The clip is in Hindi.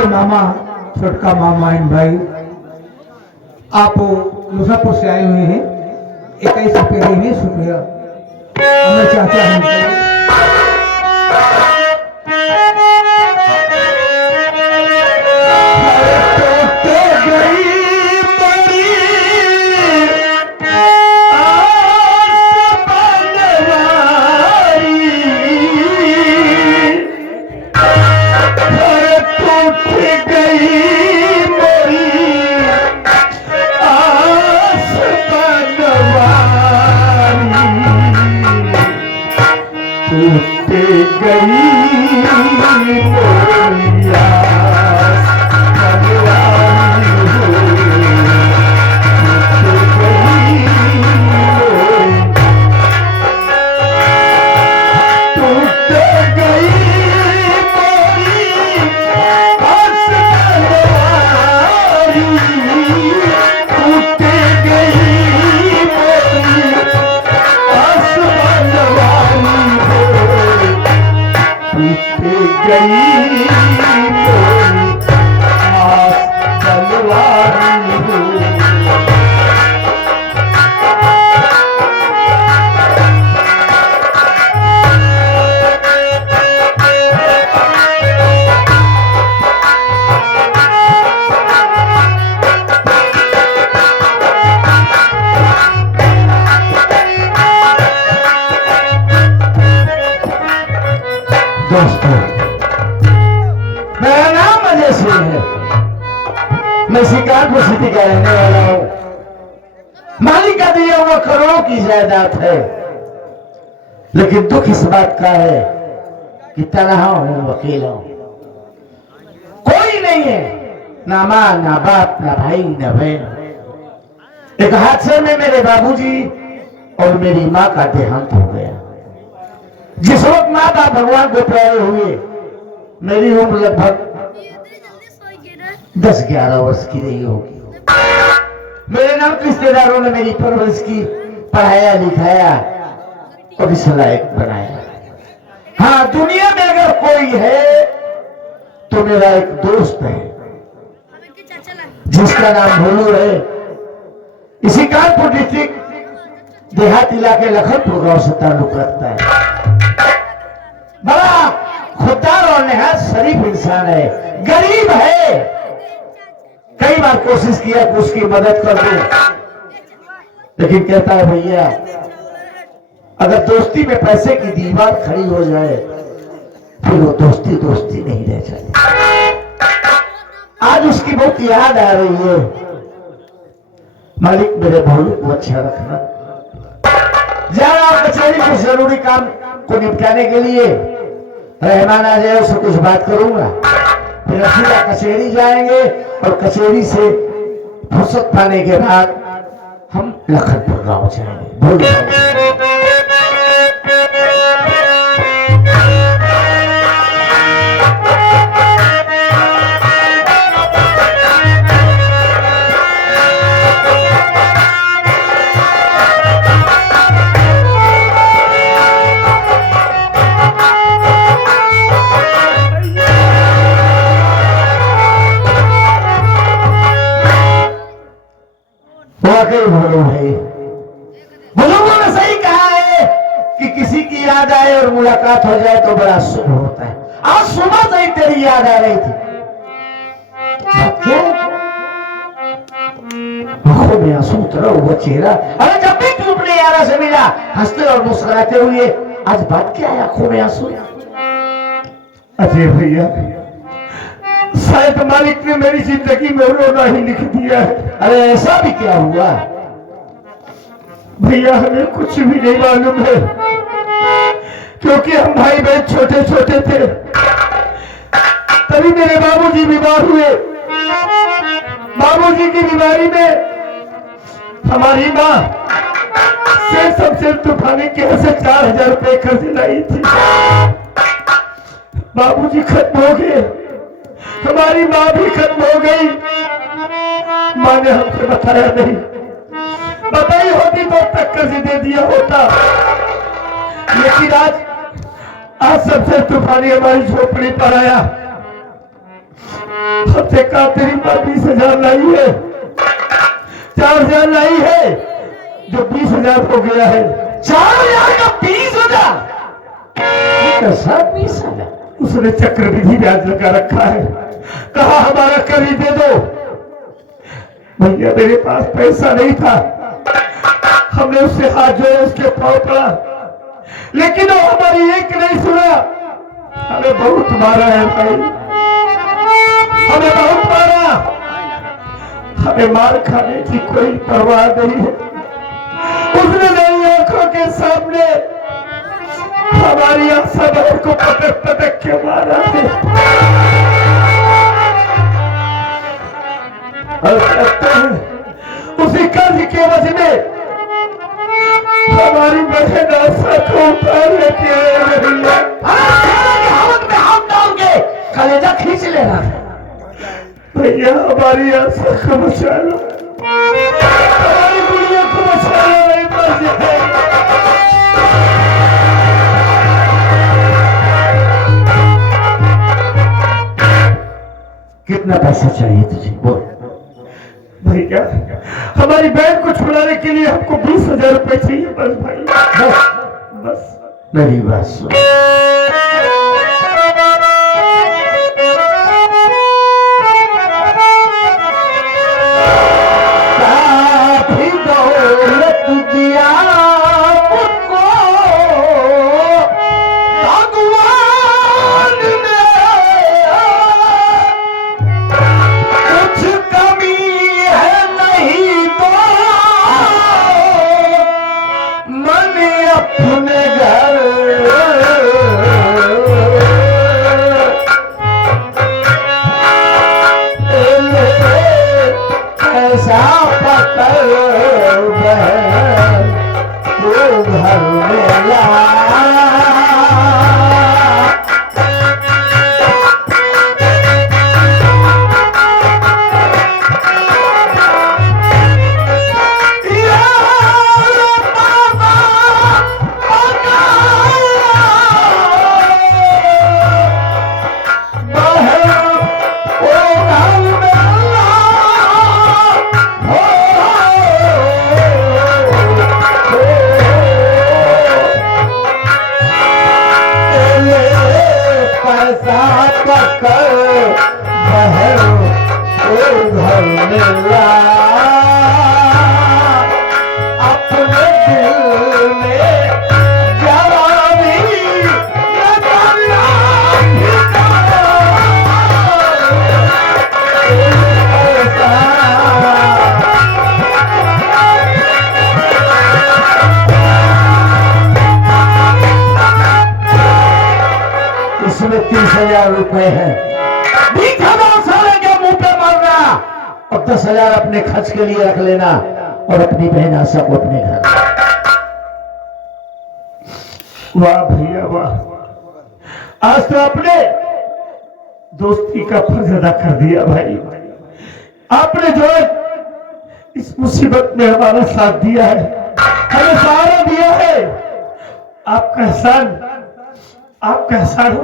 के मामा, छोटका मामा इन भाई, आप मुजफ्फरपुर से आए हुए हैं, 21 रुपये देंगे, शुक्रिया। हमें चाचा हैं दोस्तों, मेरा नाम अजय सिंह है। मैं शिकारपुर सिटी का रहने वाला हूं। मालिक का दिया हुआ करोड़ों की जायदाद है, लेकिन दुख इस बात का है कि तनहा हूं, अकेला हूं, कोई नहीं है, ना मां, ना बाप, ना भाई, ना बहन। एक हादसे में मेरे बाबूजी और मेरी मां का देहांत हो गया। जिस वक्त माँ बाप भगवान को प्यारे हुए, मेरी उम्र लगभग 10-11 वर्ष की रही होगी। मेरे नाम रिश्तेदारों ने मेरी परवरिश की, पढ़ाया लिखाया और इस लायक बनाया। हाँ, दुनिया में अगर कोई है तो मेरा एक दोस्त है जिसका नाम भोलू है। इसी कानपुर डिस्ट्रिक्ट देहात इलाके लखनपुर गांव से ताल्लुक रखता है। बड़ा खुददार और निहायत शरीफ इंसान है, गरीब है। कई बार कोशिश किया कि उसकी मदद कर दूं, लेकिन कहता है भैया, अगर दोस्ती में पैसे की दीवार खड़ी हो जाए फिर वो दोस्ती दोस्ती नहीं रह जाती। आज उसकी बहुत याद आ रही है। मालिक मेरे भोलू को अच्छा रखना। जा रहा हूं कचहरी, कुछ जरूरी काम को निपटाने के लिए। रहमान आ जाए, उससे कुछ बात करूंगा, फिर सीधा कचहरी जाएंगे और कचहरी से फुर्सत पाने के बाद हम लखनपुर गांव जाएंगे। भोलू भोलू है। बुजुर्गों ने सही कहा है कि किसी की याद आए और मुलाकात हो जाए तो बड़ा शुभ होता है। आज सुबह से ही तेरी याद आ रही थी। आंखों में आंसू उतरा हुआ चेहरा। अरे जब भी तू अपने यारा से मिला हंसते और मुस्कुराते हुए, आज बात क्या है आंखों में आंसू? अजय भैया, शायद मालिक ने मेरी जिंदगी में रोना ही लिख दिया है। अरे ऐसा भी क्या हुआ? भैया हमें कुछ भी नहीं मालूम है, क्योंकि हम भाई बहन छोटे छोटे थे। तभी मेरे बाबूजी बीमार हुए। बाबूजी की बीमारी में हमारी माँ शेख शमशेर तूफानी के यहाँ से 4000 रुपए खर्च लाई थी। बाबूजी खत्म हो गए, हमारी माँ भी खत्म हो गई। माँ ने हमसे बताया नहीं, बताई होती तो तक कर्ज दे दिया होता। लेकिन आज सबसे तूफानी हमारी झोपड़ी पर आया। हमसे कहा तेरी माँ 20,000 लाई है, 4,000 लाई है, जो 20,000 हो गया है। 4,000 का 20,000 कैसा 20,000? उसने चक्रवृद्धि ब्याज लगा रखा है। कहा हमारा करी दे दो। भैया मेरे पास पैसा नहीं था, हमने उससे हाथ जोड़े, उसके पांव पड़ा, लेकिन वो हमारी एक नहीं सुना। हमें बहुत मारा है भाई, हमें बहुत मारा। हमें मार खाने की कोई परवाह नहीं है। उसने मेरी आंखों के सामने हमारी आशा बहन को पटक पटक के मारा है। और कहते हैं उसी कर्ज के वजह में हमारी बहन आशा को उतार लेके आए रही है। हाथ में हाथ डाल के कलेजा खींच लेना। भैया हमारी आशा को बचा लो, हमारी गुड़िया को बचा लो, नहीं मर जाए। कितना पैसा चाहिए तुझे बोल। भैया हमारी बहन को छुड़ाने के लिए हमको 20,000 रुपए चाहिए बस भाई, बस बस। मेरी बात सुन, काफी दौलत दिया मुझको भगवान ने, कुछ कमी है नहीं तो मन अपने घर ऐसा पकड़ बहन तो घर में ला। इसमें 30,000 रुपए है, 20,000 साले के मुंह पे मारना और 10,000 अपने खर्च के लिए रख लेना और अपनी बहन आशा को अपने घर। वाह भैया वाह, आज तो आपने दोस्ती का फर्ज अदा कर दिया भाई। आपने जो इस मुसीबत में हमारा साथ दिया है, हमें सहारा दिया है, आपका एहसान हो।